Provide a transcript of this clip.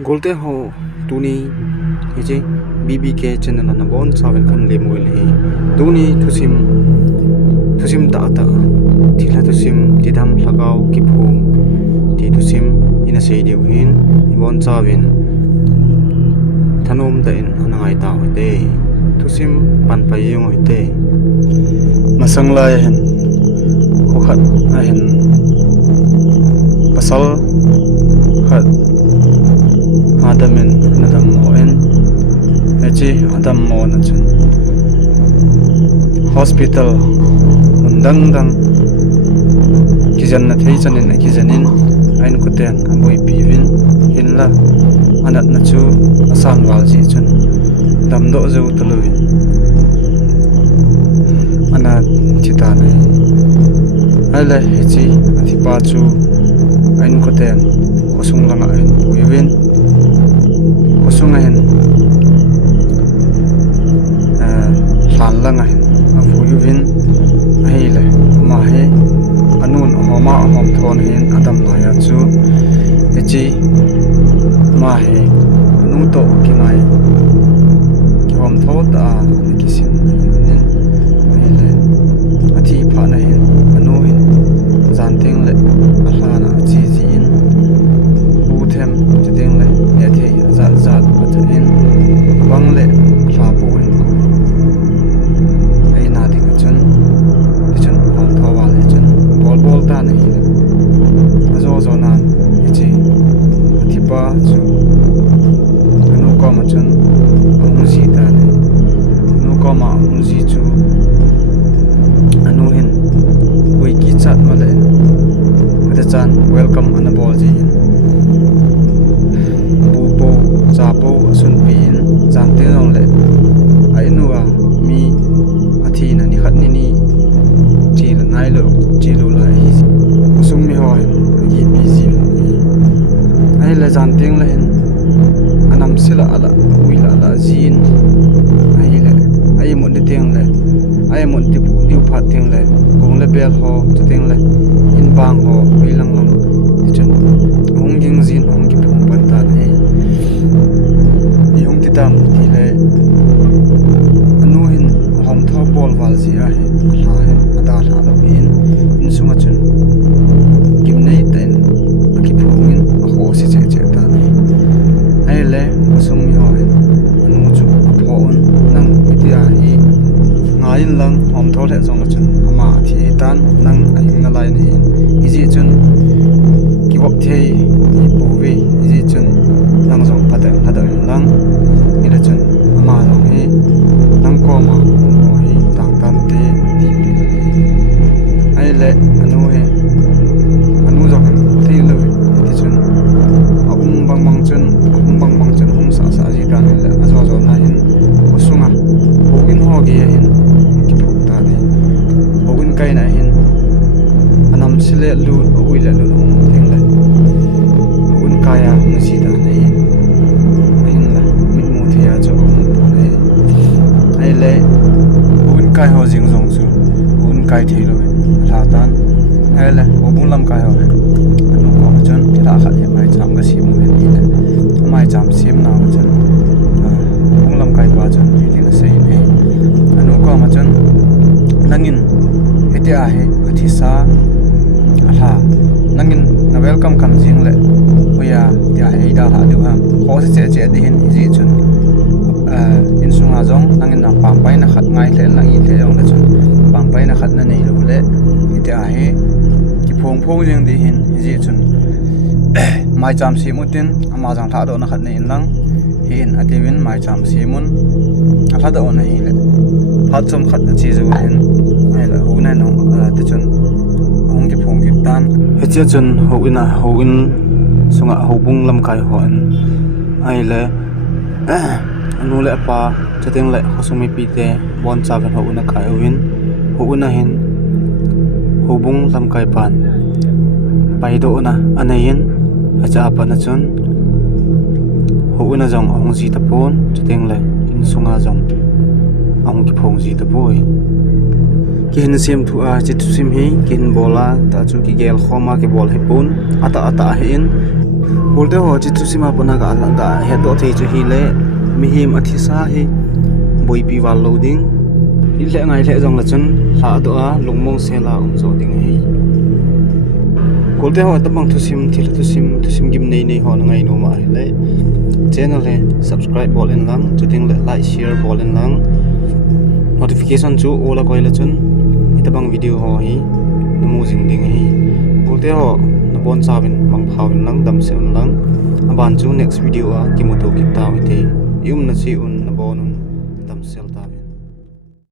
golte ho tuni heje bbk channel na bon saben kan le moil he tuni thusim ta ta thila thusim tidam lagaw ki phum ti thusim ina sei deu hin bon saben thanom ta in anangai ta hote thusim pan pai yong hote masang lai hen ko khat a hen pasal khat adamen nadam moen eji adam mo na chun hospital undang kijan na thei chanin kijanin ain kuten aboi pivin hinla anat na chu asan wal ji chun damdo zo tulovin ana chita nei ala eji athipa chu ain kuten kosung langa ain puivin kosung ain hlan langa ain avuivin aile ma he anun homa hom thon hin adam laya chu echi ma he anu to kinai ki hom thot a kisim nin aile athi pha na hin anu hin zanteng le ahlana chi chi in uthem chiteng le ne the zat zat athin bang le hla po in ai na ding chun hom thawal le chun bol ta na hi zo nan echi athipa chu anu ko ma chun amuji ta ne anu ko ma amuji chu anu hin koi ki chat ma le ada chan welcome an bol ji bu po cha po sun pin jan te long le ai nuwa mi athi na ni khat ni chi la nai lo chi lo la hi sum mi hoi gi busy ai la jan teng la hin anam sila ala uila la jin ai mo de teng le ai mo de bu diu phat teng le gong le bel ho chu teng le in bang ho uilang lang ti chun hong ging jin hong ki phum pan ta nei ni hong ti tam ti le anu hin hom tho bol wal ji a he hla he ada hla lo hin in sunga chun kim nei ten ki phum in a ho si che ta nei ai le sum mi ho hin anu chu a phon nang ti a hi ngain lang hom tho le jong chun ama thi tan nang a hing na lai nei iji chun ki wop thei pu vi iji chun nang jong pa da lang ila chun ama long hi nang ko ma mo hi tang tan te ti pi ai le anu he anu jong thei lo ti chun abung bang chun hum sa ji dan le azo na hin kosunga hogin hogi hin ki phu ta ni hogin kai na hin anam sile lu uile lu teng le hogin kaya musi da nei hin la min mu thia cho mu nei ai le hogin kai ho jing jong chu hogin kai thei lo la tan ai le hobun lam kai ho anu ko chon tira khat he mai cham ga sim mu ni le mai cham sim na chon hobun lam kai pa chon ni tin sei nei anu ko ma chon nangin ete a he athisa ala nangin na welcome kam jing le oya ya he da la du ha ho se che de hin ji chun in sunga jong nangin na pam pai na khat ngai le lang i le jong le chun pam pai na khat na nei lo le ete a he ki phong jing de hin ji chun mai cham si mutin ama jang tha do na khat nei lang hin atewin mai cham si mun ala da on hi le phat chom khat chi zu hin ai la hu na no te chun hong ki phong ki tan he che chun ho in sunga ho bung lam kai ho an ai le anu le pa chateng le khosumi pi te bon cha gan ho na kai win ho na hin ho bung lam kai pan pai do na anayin acha pa na chun ho na jong hong ji ta pon chateng le in sunga jong ang ki phong ji ta boy kin sim thu a chit sim hi kin bola ta chu ki gel khoma ke bol he pon ata hin bolte ho chi tu sima pona ga la ga he do thei chu hi le mi him athi sa hi boi pi wal loading hi le ngai le jong la chun la do a lungmong se la zo ding hi bolte ho tabang tu sim thil tu sim gim nei nei ho na ngai no ma le channel le subscribe bol en lang chuting le like share bol en lang notification chu ola koila chun itabang video ho hi namu jing ding hi bolte ho na bon sabin mang phawin lang dam se un lang aban chu next video a kimoto kip taw ite yum na chi un